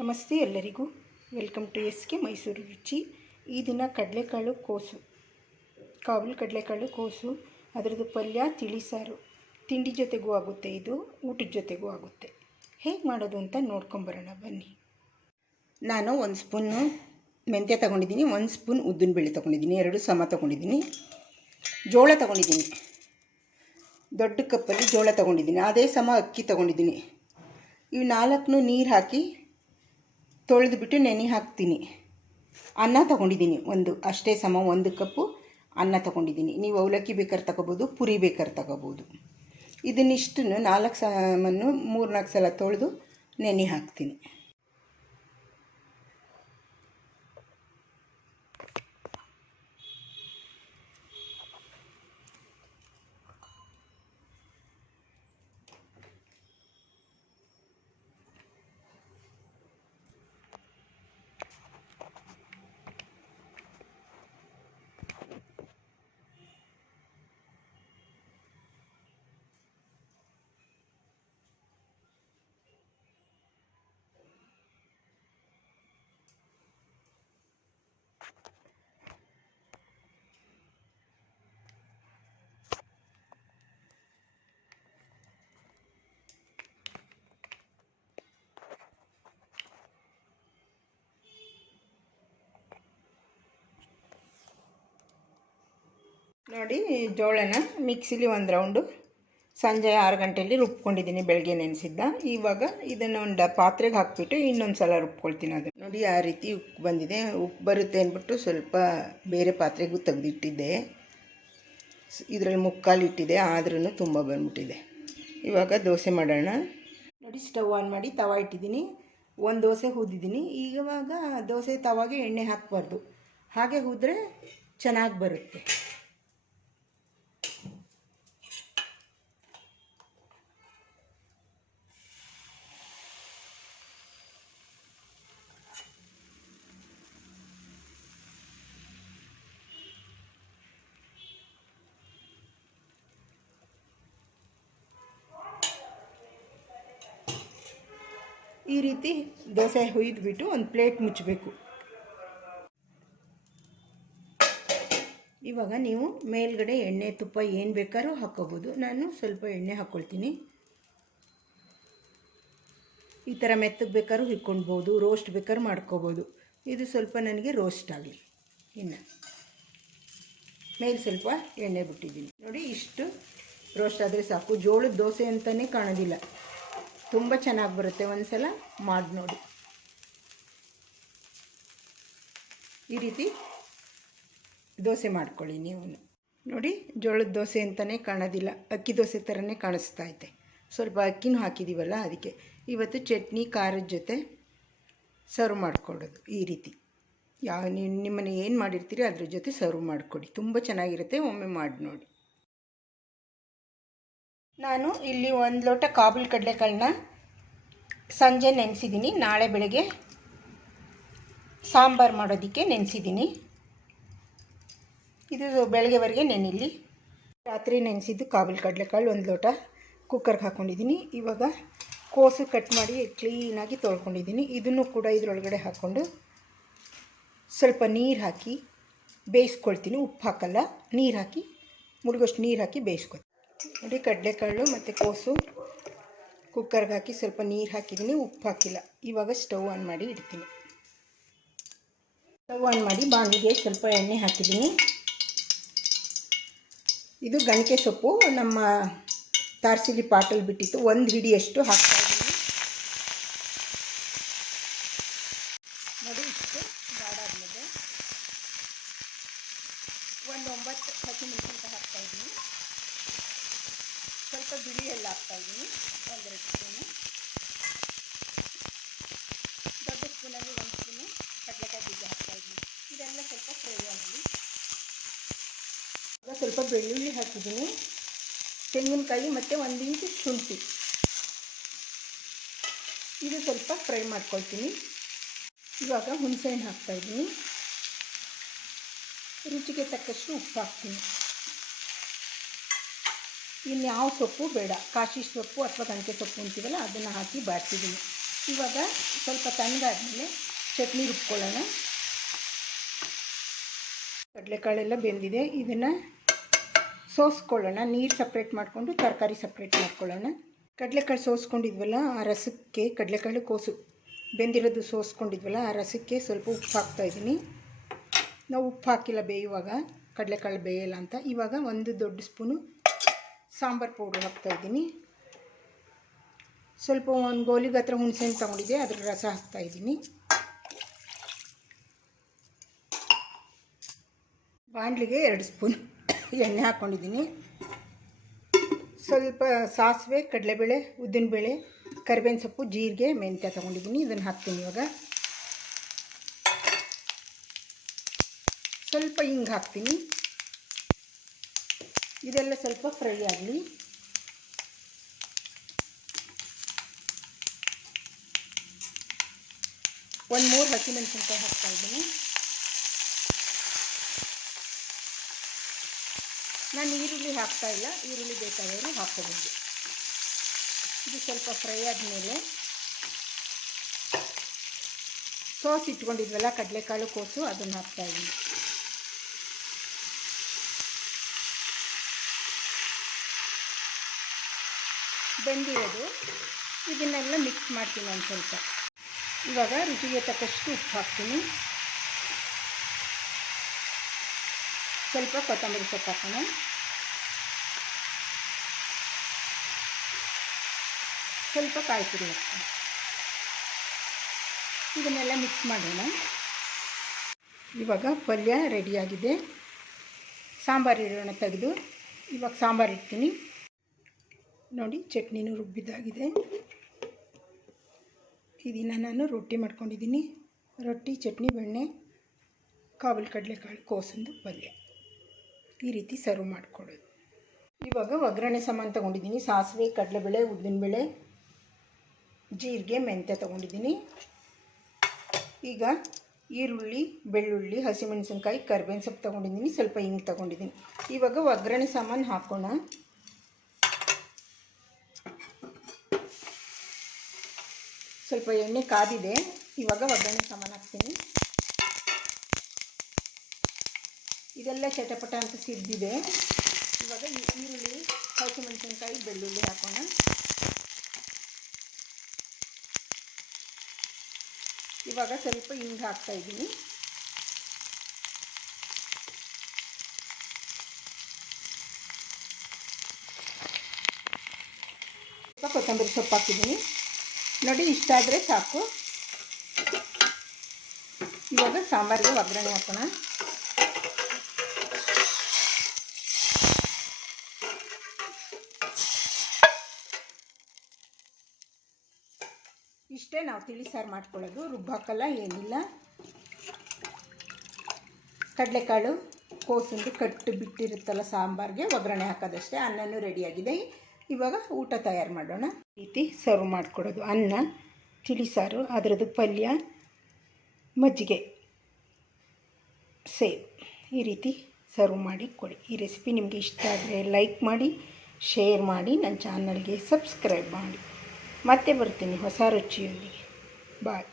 ನಮಸ್ತೆ ಎಲ್ಲರಿಗೂ. Welcome to SK Mysuru ರುಚಿ. ಈ ದಿನ ಕಡಲೆಕಾಳು ಕೋಸು, ಕಾಬೂಲ್ ಕಡಲೆಕಾಳು ಕೋಸು, ಅದರದ್ದು ಪಲ್ಯ, ತಿಳಿಸಾರು, ತಿಂಡಿ ಜೊತೆಗೂ ಆಗುತ್ತೆ, ಇದು ಊಟದ ಜೊತೆಗೂ ಆಗುತ್ತೆ. ಹೇಗೆ ಮಾಡೋದು ಅಂತ ನೋಡ್ಕೊಂಬರೋಣ ಬನ್ನಿ. ನಾನು 1 ಸ್ಪೂನು ಮೆಂತ್ಯ ತೊಗೊಂಡಿದ್ದೀನಿ, 1 ಸ್ಪೂನ್ ಉದ್ದಿನಬೇಳೆ ತೊಗೊಂಡಿದ್ದೀನಿ, 2 ಸಮ ತೊಗೊಂಡಿದ್ದೀನಿ. ಜೋಳ ತೊಗೊಂಡಿದ್ದೀನಿ, ದೊಡ್ಡ ಕಪ್ಪಲ್ಲಿ ಜೋಳ ತೊಗೊಂಡಿದ್ದೀನಿ, ಅದೇ ಸಮ ಅಕ್ಕಿ ತೊಗೊಂಡಿದ್ದೀನಿ. ಇವು 4 ನೀರು ಹಾಕಿ ತೊಳೆದುಬಿಟ್ಟು ನೆನೆ ಹಾಕ್ತೀನಿ. ಅನ್ನ ತೊಗೊಂಡಿದ್ದೀನಿ ಅಷ್ಟೇ ಸಮ 1 ಕಪ್ಪು ಅನ್ನ ತೊಗೊಂಡಿದ್ದೀನಿ. ನೀವು ಅವಲಕ್ಕಿ ಬೇಕಾದ್ರೆ ತಗೋಬೋದು, ಪುರಿ ಬೇಕಾದ್ರೆ ತಗೋಬೋದು. ಇದನ್ನಿಷ್ಟನ್ನು 4 ಸಮನ್ನು 3-4 ಸಲ ತೊಳೆದು ನೆನೆ ಹಾಕ್ತೀನಿ. ನೋಡಿ, ಜೋಳನ ಮಿಕ್ಸಿಲಿ 1 ರೌಂಡು ಸಂಜೆ 6 ಗಂಟೆಯಲ್ಲಿ ರುಬ್ಕೊಂಡಿದ್ದೀನಿ, ಬೆಳಗ್ಗೆ ನೆನೆಸಿದ್ದ. ಇವಾಗ ಇದನ್ನು ಒಂದು ಪಾತ್ರೆಗೆ ಹಾಕಿಬಿಟ್ಟು ಇನ್ನೊಂದು ಸಲ ರುಬ್ಕೊಳ್ತೀನಿ. ಅದು ನೋಡಿ ಆ ರೀತಿ ಉಪ್ಪು ಬಂದಿದೆ. ಉಪ್ಪು ಬರುತ್ತೆ ಅಂದ್ಬಿಟ್ಟು ಸ್ವಲ್ಪ ಬೇರೆ ಪಾತ್ರೆಗೂ ತೆಗೆದಿಟ್ಟಿದ್ದೆ. ಇದರಲ್ಲಿ ಮುಕ್ಕಾಲು ಇಟ್ಟಿದೆ, ಆದ್ರೂ ತುಂಬ ಬಂದ್ಬಿಟ್ಟಿದೆ. ಇವಾಗ ದೋಸೆ ಮಾಡೋಣ. ನೋಡಿ, ಸ್ಟವ್ ಆನ್ ಮಾಡಿ ತವ ಇಟ್ಟಿದ್ದೀನಿ, 1 ದೋಸೆ ಹುದಿದ್ದೀನಿ. ಇವಾಗ ದೋಸೆ ತವಾಗೆ ಎಣ್ಣೆ ಹಾಕಬಾರ್ದು, ಹಾಗೆ ಹುದ್ರೆ ಚೆನ್ನಾಗಿ ಬರುತ್ತೆ. ಈ ರೀತಿ ದೋಸೆ ಹುಯ್ದುಬಿಟ್ಟು ಒಂದು ಪ್ಲೇಟ್ ಮುಚ್ಚಬೇಕು. ಇವಾಗ ನೀವು ಮೇಲ್ಗಡೆ ಎಣ್ಣೆ ತುಪ್ಪ ಏನು ಬೇಕಾದ್ರೂ ಹಾಕ್ಕೋಬೋದು. ನಾನು ಸ್ವಲ್ಪ ಎಣ್ಣೆ ಹಾಕ್ಕೊಳ್ತೀನಿ. ಈ ಥರ ಮೆತ್ತಗೆ ಬೇಕಾದ್ರೂ ಹಿಡ್ಕೊಳ್ಬೋದು, ರೋಸ್ಟ್ ಬೇಕಾದ್ರೂ ಮಾಡ್ಕೋಬೋದು. ಇದು ಸ್ವಲ್ಪ ನನಗೆ ರೋಸ್ಟ್ ಆಗಲಿ. ಇನ್ನು ಮೇಲೆ ಸ್ವಲ್ಪ ಎಣ್ಣೆ ಬಿಟ್ಟಿದ್ದೀನಿ. ನೋಡಿ, ಇಷ್ಟು ರೋಸ್ಟ್ ಆದರೆ ಸಾಕು. ಜೋಳದ ದೋಸೆ ಅಂತಲೇ ಕಾಣೋದಿಲ್ಲ, ತುಂಬ ಚೆನ್ನಾಗಿ ಬರುತ್ತೆ. ಒಂದು ಸಲ ಮಾಡಿ ನೋಡಿ. ಈ ರೀತಿ ದೋಸೆ ಮಾಡ್ಕೊಳ್ಳಿ ನೀವು. ನೋಡಿ, ಜೋಳದ ದೋಸೆ ಅಂತಲೇ ಕಾಣೋದಿಲ್ಲ, ಅಕ್ಕಿ ದೋಸೆ ಥರನೇ ಕಾಣಿಸ್ತಾ ಐತೆ. ಸ್ವಲ್ಪ ಅಕ್ಕಿನೂ ಹಾಕಿದ್ದೀವಲ್ಲ, ಅದಕ್ಕೆ. ಇವತ್ತು ಚಟ್ನಿ ಖಾರದ ಜೊತೆ ಸರ್ವ್ ಮಾಡಿಕೊಡೋದು ಈ ರೀತಿ. ನಿಮ್ಮನೆ ಏನು ಮಾಡಿರ್ತೀರಿ ಅದ್ರ ಜೊತೆ ಸರ್ವ್ ಮಾಡಿಕೊಡಿ, ತುಂಬ ಚೆನ್ನಾಗಿರುತ್ತೆ. ಒಮ್ಮೆ ಮಾಡಿ ನೋಡಿ. ನಾನು ಇಲ್ಲಿ 1 ಲೋಟ ಕಾಬೂಲ್ ಕಡಲೆಕಾಳನ್ನ ಸಂಜೆ ನೆನೆಸಿದ್ದೀನಿ. ನಾಳೆ ಬೆಳಗ್ಗೆ ಸಾಂಬಾರು ಮಾಡೋದಕ್ಕೆ ನೆನೆಸಿದ್ದೀನಿ. ಇದು ಬೆಳಗ್ಗೆವರೆಗೆ ನೆನಿಲಿ. ರಾತ್ರಿ ನೆನೆಸಿದ್ದು ಕಾಬೂಲ್ ಕಡಲೆಕಾಳು 1 ಲೋಟ ಕುಕ್ಕರ್ಗೆ ಹಾಕ್ಕೊಂಡಿದ್ದೀನಿ. ಇವಾಗ ಕೋಸು ಕಟ್ ಮಾಡಿ ಕ್ಲೀನಾಗಿ ತೊಳ್ಕೊಂಡಿದ್ದೀನಿ. ಇದನ್ನು ಕೂಡ ಇದರೊಳಗಡೆ ಹಾಕ್ಕೊಂಡು ಸ್ವಲ್ಪ ನೀರು ಹಾಕಿ ಬೇಯಿಸ್ಕೊಳ್ತೀನಿ. ಉಪ್ಪು ಹಾಕಲ್ಲ, ನೀರು ಹಾಕಿ ಮುಳುಗೋಷ್ಟು ನೀರು ಹಾಕಿ ಬೇಯಿಸ್ಕೊಳ್ತೀನಿ. ನೋಡಿ, ಕಡಲೆಕಾಳು ಮತ್ತು ಕೋಸು ಕುಕ್ಕರ್ಗೆ ಹಾಕಿ ಸ್ವಲ್ಪ ನೀರು ಹಾಕಿದ್ದೀನಿ, ಉಪ್ಪು ಹಾಕಿಲ್ಲ. ಇವಾಗ ಸ್ಟವ್ ಆನ್ ಮಾಡಿ ಇಡ್ತೀನಿ. ಸ್ಟವ್ ಆನ್ ಮಾಡಿ ಬಾಣಲಿಗೆ ಸ್ವಲ್ಪ ಎಣ್ಣೆ ಹಾಕಿದ್ದೀನಿ. ಇದು ಗಣಿಕೆ ಸೊಪ್ಪು ನಮ್ಮ ತಾರಸಿಲಿ ಪಾಟಲ್ಲಿ ಬಿಟ್ಟಿತ್ತು, 1 ಹಿಡಿಯಷ್ಟು ಹಾಕ್ತಾಯಿದ್ದೀನಿ. ನೋಡಿ, ಇಷ್ಟು ಗಾಢಾದ್ಮೇಲೆ 9 ಹಸಿಮೆಣಸಿನಕಾಯಿ ಹಾಕ್ತಾಯಿದ್ದೀನಿ. ಸ್ವಲ್ಪ ಬಿಳಿ ಎಲ್ಲ ಹಾಕ್ತಾಯಿದ್ದೀನಿ, 1-2 ಸ್ಪೂನು. ದೊಡ್ಡ ಸ್ಪೂನಲ್ಲಿ 1 ಸ್ಪೂನು ಕಡಲೆಕಾಯಿ ಬೀಜ ಹಾಕ್ತಾಯಿದ್ದೀನಿ. ಇದೆಲ್ಲ ಸ್ವಲ್ಪ ಫ್ರೈ ಆಗಲಿ. ಈಗ ಸ್ವಲ್ಪ ಬೆಳ್ಳುಳ್ಳಿ ಹಾಕಿದ್ದೀನಿ, ತೆಂಗಿನಕಾಯಿ ಮತ್ತು 1 ಇಂಚು ಶುಂಠಿ. ಇದು ಸ್ವಲ್ಪ ಫ್ರೈ ಮಾಡ್ಕೊಳ್ತೀನಿ. ಇವಾಗ ಹುಣಸೆಹಣ್ಣು ಹಾಕ್ತಾಯಿದ್ದೀನಿ. ರುಚಿಗೆ ತಕ್ಕಷ್ಟು ಉಪ್ಪು ಹಾಕ್ತೀನಿ. ಇನ್ಯಾವ ಸೊಪ್ಪು ಬೇಡ, ಕಾಶಿ ಸೊಪ್ಪು ಅಥವಾ ಗಂಟೆ ಸೊಪ್ಪು ಅಂತೀವಲ್ಲ ಅದನ್ನು ಹಾಕಿ ಬಾಡ್ತಿದ್ದೀನಿ. ಇವಾಗ ಸ್ವಲ್ಪ ತಣ್ಣಗಾದ್ಮೇಲೆ ಚಟ್ನಿ ರುಬ್ಕೊಳ್ಳೋಣ. ಕಡಲೆಕಾಳೆಲ್ಲ ಬೆಂದಿದೆ, ಇದನ್ನು ಸೋಸ್ಕೊಳ್ಳೋಣ. ನೀರು ಸಪ್ರೇಟ್ ಮಾಡಿಕೊಂಡು ತರಕಾರಿ ಸಪ್ರೇಟ್ ಮಾಡ್ಕೊಳ್ಳೋಣ. ಕಡಲೆಕಾಳು ಸೋಸ್ಕೊಂಡಿದ್ವಲ್ಲ, ಆ ರಸಕ್ಕೆ ಕಡಲೆಕಾಳು ಕೋಸು ಬೆಂದಿರೋದು ಸೋಸ್ಕೊಂಡಿದ್ವಲ್ಲ, ಆ ರಸಕ್ಕೆ ಸ್ವಲ್ಪ ಉಪ್ಪು ಹಾಕ್ತಾಯಿದ್ದೀನಿ. ನಾವು ಉಪ್ಪು ಹಾಕಿಲ್ಲ ಬೇಯುವಾಗ, ಕಡಲೆಕಾಳು ಬೇಯಲ್ಲ ಅಂತ. ಇವಾಗ 1 ದೊಡ್ಡ ಸ್ಪೂನು ಸಾಂಬಾರು ಪೌಡ್ರ್ ಹಾಕ್ತಾಯಿದ್ದೀನಿ. ಸ್ವಲ್ಪ ಒಂದು ಗೋಲಿಗೆ ಹತ್ರ ಹುಣಸೆಹಣ್ಣು ತೊಗೊಂಡಿದ್ದೆ, ಅದ್ರ ರಸ ಹಾಕ್ತಾಯಿದ್ದೀನಿ. ಬಾಣಲಿಗೆ 2 ಸ್ಪೂನ್ ಎಣ್ಣೆ ಹಾಕ್ಕೊಂಡಿದ್ದೀನಿ. ಸ್ವಲ್ಪ ಸಾಸಿವೆ, ಕಡಲೆಬೇಳೆ, ಉದ್ದಿನಬೇಳೆ, ಕರಿಬೇವಿನ ಸೊಪ್ಪು, ಜೀರಿಗೆ, ಮೆಂತ್ಯ ತೊಗೊಂಡಿದ್ದೀನಿ. ಇದನ್ನು ಹಾಕ್ತೀನಿ. ಇವಾಗ ಸ್ವಲ್ಪ ಹಿಂಗೆ ಹಾಕ್ತೀನಿ. ಇದೆಲ್ಲ ಸ್ವಲ್ಪ ಫ್ರೈ ಆಗಲಿ. ಒಂದು 3 ಹಸಿಮೆಣಸಿನ್ಕಾಯಿ ಹಾಕ್ತಾಯಿದ್ದೀನಿ. ನಾನು ಈರುಳ್ಳಿ ಹಾಕ್ತಾಯಿಲ್ಲ, ಈರುಳ್ಳಿ ಬೇಕಾದವರು ಹಾಕ್ಕೋಬೋದು. ಇದು ಸ್ವಲ್ಪ ಫ್ರೈ ಆದಮೇಲೆ ಸಾಸ್ ಇಟ್ಕೊಂಡಿದ್ವಲ್ಲ ಕಡಲೆಕಾಳು ಕೋಸು, ಅದನ್ನು ಹಾಕ್ತಾಯಿದ್ದೀನಿ. ಬೆಂದಿರೋದು ಇದನ್ನೆಲ್ಲ ಮಿಕ್ಸ್ ಮಾಡ್ತೀನಿ ಒಂದು ಸ್ವಲ್ಪ. ಇವಾಗ ರುಚಿಗೆ ತಕ್ಕಷ್ಟು ಉಪ್ಪು ಹಾಕ್ತೀನಿ. ಸ್ವಲ್ಪ ಕೊತ್ತಂಬರಿ ಸೊಪ್ಪು ಹಾಕೋಣ. ಸ್ವಲ್ಪ ಕಾಯಿ ತುರಿ ಹಾಕ್ತೀನಿ. ಇದನ್ನೆಲ್ಲ ಮಿಕ್ಸ್ ಮಾಡೋಣ. ಇವಾಗ ಪಲ್ಯ ರೆಡಿಯಾಗಿದೆ. ಸಾಂಬಾರು ಇಡೋಣ ತೆಗೆದು. ಇವಾಗ ಸಾಂಬಾರು ಇಡ್ತೀನಿ. ನೋಡಿ, ಚಟ್ನಿನೂ ರುಬ್ಬಿದ್ದಾಗಿದೆ. ಇದನ್ನು ನಾನು ರೊಟ್ಟಿ ಮಾಡ್ಕೊಂಡಿದ್ದೀನಿ. ರೊಟ್ಟಿ, ಚಟ್ನಿ, ಬೆಣ್ಣೆ, ಕಾಬೂಲ್ ಕಡಲೆಕಾಳು ಕೋಸಂದು ಪಲ್ಯ. ಈ ರೀತಿ ಸರ್ವ್ ಮಾಡಿಕೊಡೋದು. ಇವಾಗ ಒಗ್ಗರಣೆ ಸಾಮಾನು ತೊಗೊಂಡಿದ್ದೀನಿ. ಸಾಸಿವೆ, ಕಡಲೆಬೇಳೆ, ಉದ್ದಿನಬೇಳೆ, ಜೀರಿಗೆ, ಮೆಂತ್ಯ ತೊಗೊಂಡಿದ್ದೀನಿ. ಈಗ ಈರುಳ್ಳಿ, ಬೆಳ್ಳುಳ್ಳಿ, ಹಸಿಮೆಣಸಿನ್ಕಾಯಿ, ಕರಿಬೇವಿನ ಸೊಪ್ಪು ತೊಗೊಂಡಿದ್ದೀನಿ. ಸ್ವಲ್ಪ ಹಿಂಗೆ ತೊಗೊಂಡಿದ್ದೀನಿ. ಇವಾಗ ಒಗ್ಗರಣೆ ಸಾಮಾನು ಹಾಕೋಣ. ಸ್ವಲ್ಪ ಎಣ್ಣೆ ಕಾದಿದೆ. ಇವಾಗ ಒಗ್ಗರಣೆ ಸಾಮಾನು ಹಾಕ್ತೀನಿ. ಇದೆಲ್ಲ ಚಟಪಟ ಅಂತ ಸಿದ್ದಿದೆ. ಇವಾಗ ಈರುಳ್ಳಿ, ಹಸಿಮೆಣಸಿನ್ಕಾಯಿ, ಬೆಳ್ಳುಳ್ಳಿ ಹಾಕೋಣ. ಇವಾಗ ಸ್ವಲ್ಪ ಹಿಂಗೆ ಹಾಕ್ತಾಯಿದ್ದೀನಿ. ಸ್ವಲ್ಪ ಕೊತ್ತಂಬರಿ ಸೊಪ್ಪು ಹಾಕಿದ್ದೀನಿ. ನೋಡಿ, ಇಷ್ಟ ಆದರೆ ಸಾಕು. ಇವಾಗ ಸಾಂಬಾರಿಗೆ ಒಗ್ಗರಣೆ ಹಾಕೋಣ. ಇಷ್ಟೇ ನಾವು ತಿಳಿ ಸಾರು ಮಾಡ್ಕೊಳ್ಳೋದು. ರುಬ್ಬಾಕಲ್ಲ, ಏನಿಲ್ಲ. ಕಡಲೆಕಾಳು ಕೋಸಂದು ಕಟ್ಟು ಬಿಟ್ಟಿರುತ್ತಲ್ಲ ಸಾಂಬಾರಿಗೆ ಒಗ್ಗರಣೆ ಹಾಕೋದಷ್ಟೇ. ಅನ್ನನೂ ರೆಡಿಯಾಗಿದೆ. ಇವಾಗ ಊಟ ತಯಾರು ಮಾಡೋಣ. ಈ ರೀತಿ ಸರ್ವ್ ಮಾಡಿಕೊಡೋದು. ಅನ್ನ, ತಿಳಿ ಸಾರು, ಅದರದ್ದು ಪಲ್ಯ, ಮಜ್ಜಿಗೆ, ಸೇವ್. ಈ ರೀತಿ ಸರ್ವ್ ಮಾಡಿ ಕೊಡಿ. ಈ ರೆಸಿಪಿ ನಿಮಗೆ ಇಷ್ಟ ಆದರೆ ಲೈಕ್ ಮಾಡಿ, ಶೇರ್ ಮಾಡಿ, ನನ್ನ ಚಾನಲ್ಗೆ ಸಬ್ಸ್ಕ್ರೈಬ್ ಮಾಡಿ. ಮತ್ತೆ ಬರ್ತೀನಿ ಹೊಸ ರುಚಿಯೊಂದಿಗೆ. ಬಾಯ್.